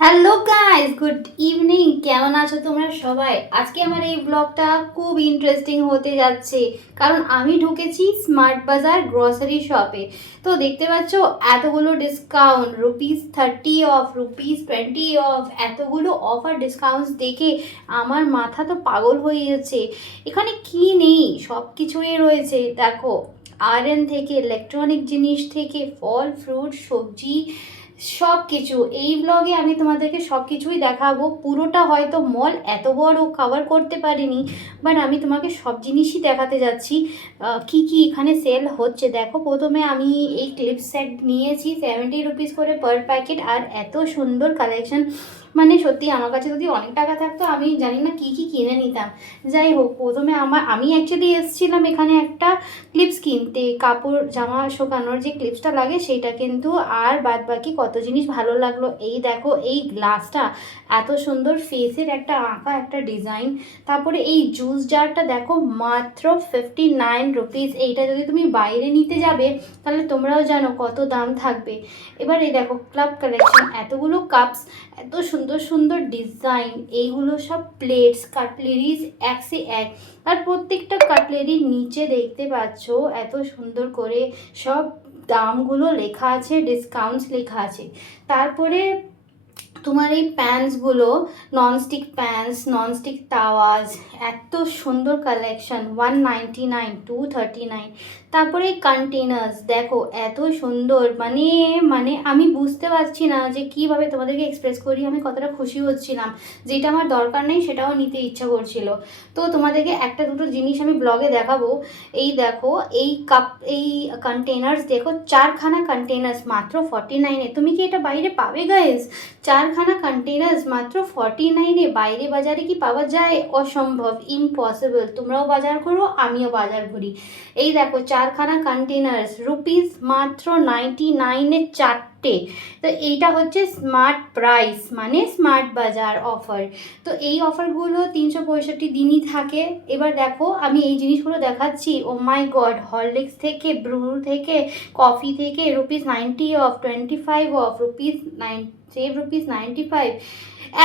Hello guys, good evening. কেমন আছো তোমরা সবাই? আজকে আমার এই ব্লগটা খুব ইন্টারেস্টিং হতে যাচ্ছে, কারণ আমি ঢুকেছি স্মার্ট বাজার গ্রসারি শপে। তো দেখতে পাচ্ছ এতগুলো ডিসকাউন্ট, ₹30 অফ, ₹20 অফ, এতগুলো অফার ডিসকাউন্টস দেখে আমার মাথা তো পাগল হয়ে যাচ্ছে। এখানে কি নেই, সব কিছুই রয়েছে। দেখো, আয়রন থেকে, ইলেকট্রনিক জিনিস থেকে, ফল ফ্রুট সবজি, সব কিছু এই ব্লগে আমি তোমাদেরকে সব কিছুই দেখাবো। পুরোটা হয়তো মল এত বড় কভার করতে পারিনি, বাট আমি তোমাকে সব জিনিসই দেখাতে যাচ্ছি। কি কি এখানে সেল হচ্ছে দেখো। প্রথমে আমি এই ক্লিপ সেট নিয়েছি, ₹70 করে পার প্যাকেট, আর এত সুন্দর কালেকশন। মানে সত্যি আমার কাছে যদি অনেক টাকা থাকতো আমি জানি না কি কি কিনে নিতাম। যাই হোক, প্রথমে আমি অ্যাকচুয়ালি এসেছিলাম এখানে একটা ক্লিপস কিনতে, কাপড় জামা শোকানোর যে ক্লিপসটা লাগে সেইটা, কিন্তু আর বাদ বাকি কত জিনিস ভালো লাগলো। এই দেখো, এই গ্লাসটা এত সুন্দর, ফেসের একটা আঁকা একটা ডিজাইন। তারপরে এই জুস জারটা দেখো, মাত্র ₹59। এইটা যদি তুমি বাইরে নিতে যাবে তাহলে তোমরাও জানো কত দাম থাকবে। এবার এই দেখো ক্লাব কালেকশন, এতগুলো কাপস, এত সুন্দর সুন্দর ডিজাইন। এইগুলো সব প্লেটস, কাটলেরিজ, এক সে এক। আর প্রত্যেকটা কাটলেরির নিচে দেখতে পাচ্ছ এত সুন্দর করে সব দামগুলো লেখা আছে, ডিসকাউন্টস লেখা আছে। তারপরে তোমার এই প্যান্সগুলো, ননস্টিক প্যান্স, ননস্টিক তাওয়াজ, এত সুন্দর কালেকশন, 199, 239। তারপরে এই কন্টেনার্স দেখো, এত সুন্দর। মানে মানে আমি বুঝতে পারছি না যে কীভাবে তোমাদেরকে এক্সপ্রেস করি। আমি কতটা খুশি হচ্ছিলাম, যেটা আমার দরকার নেই সেটাও নিতে ইচ্ছা করছিল। তো তোমাদেরকে একটা দুটো জিনিস আমি ব্লগে দেখাবো। এই দেখো, এই কাপ, এই কন্টেনার্স দেখো, 4খানা কন্টেনার্স মাত্র 49-এ। তুমি কি এটা বাইরে পাবে গাইজ? 4খানা কন্টেনার্স মাত্র 49-এ। বাইরে বাজারে কি পাওয়া যায়? অসম্ভব, ইম্পসিবল। তোমরাও বাজার করো, আমিও বাজার করি। এই দেখো 4খানা কন্টেনার্স, মাত্র 99-এ 4টে। তো এইটা হচ্ছে স্মার্ট প্রাইস, মানে স্মার্ট বাজার অফার। তো এই অফারগুলো 365 দিনই থাকে। এবার দেখো আমি এই জিনিসগুলো দেখাচ্ছি। ও মাই গড, হরলিক্স থেকে, ব্রু থেকে, কফি থেকে, ₹90 অফ, 25 অফ, ₹95।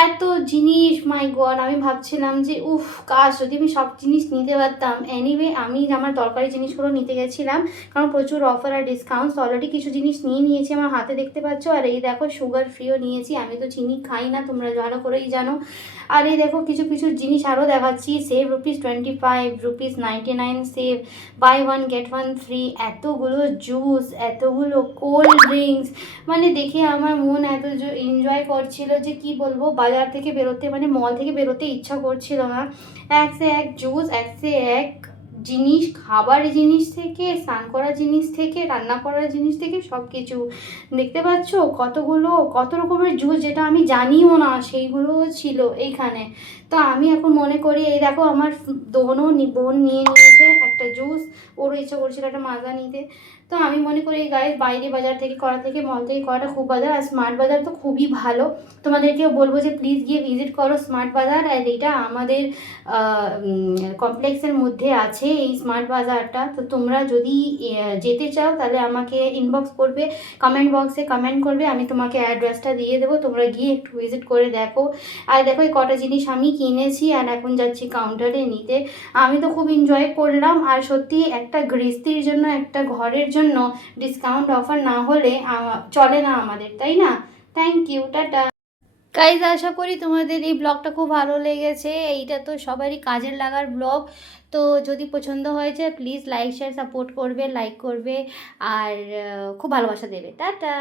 এত জিনিস, মাই গড। আমি ভাবছিলাম যে উফ, কাশ যদি আমি সব জিনিস নিতে পারতাম। এনিওয়ে, আমি আমার দরকারি জিনিসগুলো নিতে গেছিলাম, কারণ প্রচুর অফার আর ডিসকাউন্টস। অলরেডি কিছু জিনিস নিয়ে নিয়েছি, আমার হাতে দেখতে পাচ্ছ। আর এই দেখো, সুগার ফ্রিও নিয়েছি। আমি তো চিনি খাই না, তোমরা ভালো করেই জানো। আর এই দেখো কিছু কিছু জিনিস আরও দেখাচ্ছি। Save ₹25, ₹99 save, buy one get one free. এতগুলো জুস, এতগুলো কোল্ড ড্রিঙ্কস, মানে দেখে আমার মন এত এনজয় করছিল যে কি বলবো। বাজার থেকে বেরোতে, মানে মল থেকে বেরোতে ইচ্ছা করছিল না। এক সে এক জুস, এক সে এক জিনিস, খাবার জিনিস থেকে, স্নান করার জিনিস থেকে, রান্না করার জিনিস থেকে, সব কিছু। দেখতে পাচ্ছ কতগুলো, কত রকমের জুস যেটা আমি জানিও না সেইগুলোও ছিল এইখানে। তো আমি এখন মনে করি, এই দেখো আমার বোন নিয়ে নিয়েছে একটা জুস, ওরও ইচ্ছা করছিল একটা মাজা নিতে। তো আমি মনে করি গাইস, বাইরে বাজার থেকে করা থেকে মল থেকে করাটা খুব বাজার। আর স্মার্ট বাজার তো খুবই ভালো। তোমাদেরকেও বলবো যে প্লিজ গিয়ে ভিজিট করো স্মার্ট বাজার। আর এটা আমাদের কমপ্লেক্সের মধ্যে আছে এই স্মার্ট বাজারটা। তো তোমরা যদি যেতে চাও তাহলে আমাকে ইনবক্স করবে, কমেন্ট বক্সে কমেন্ট করবে, আমি তোমাকে অ্যাড্রেসটা দিয়ে দেবো। তোমরা গিয়ে একটু ভিজিট করে দেখো। আর দেখো এই কটা জিনিস আমি কিনেছি, আর এখন যাচ্ছি কাউন্টারে নিতে। আমি তো খুব এনজয় করলাম। আর সত্যি একটা গৃহস্থীর জন্য, একটা ঘরের জন্য ডিসকাউন্ট অফার না হলে চলে না আমাদের, তাই না? Thank you, tata. গাইজ, আশা করি তোমাদের এই ব্লগটা খুব ভালো লেগেছে। এইটা তো সবারই কাজের লাগার ব্লগ। তো যদি পছন্দ হয়েছে প্লিজ লাইক শেয়ার সাপোর্ট করবে, লাইক করবে, আর খুব ভালোবাসা দেবে। টাটা।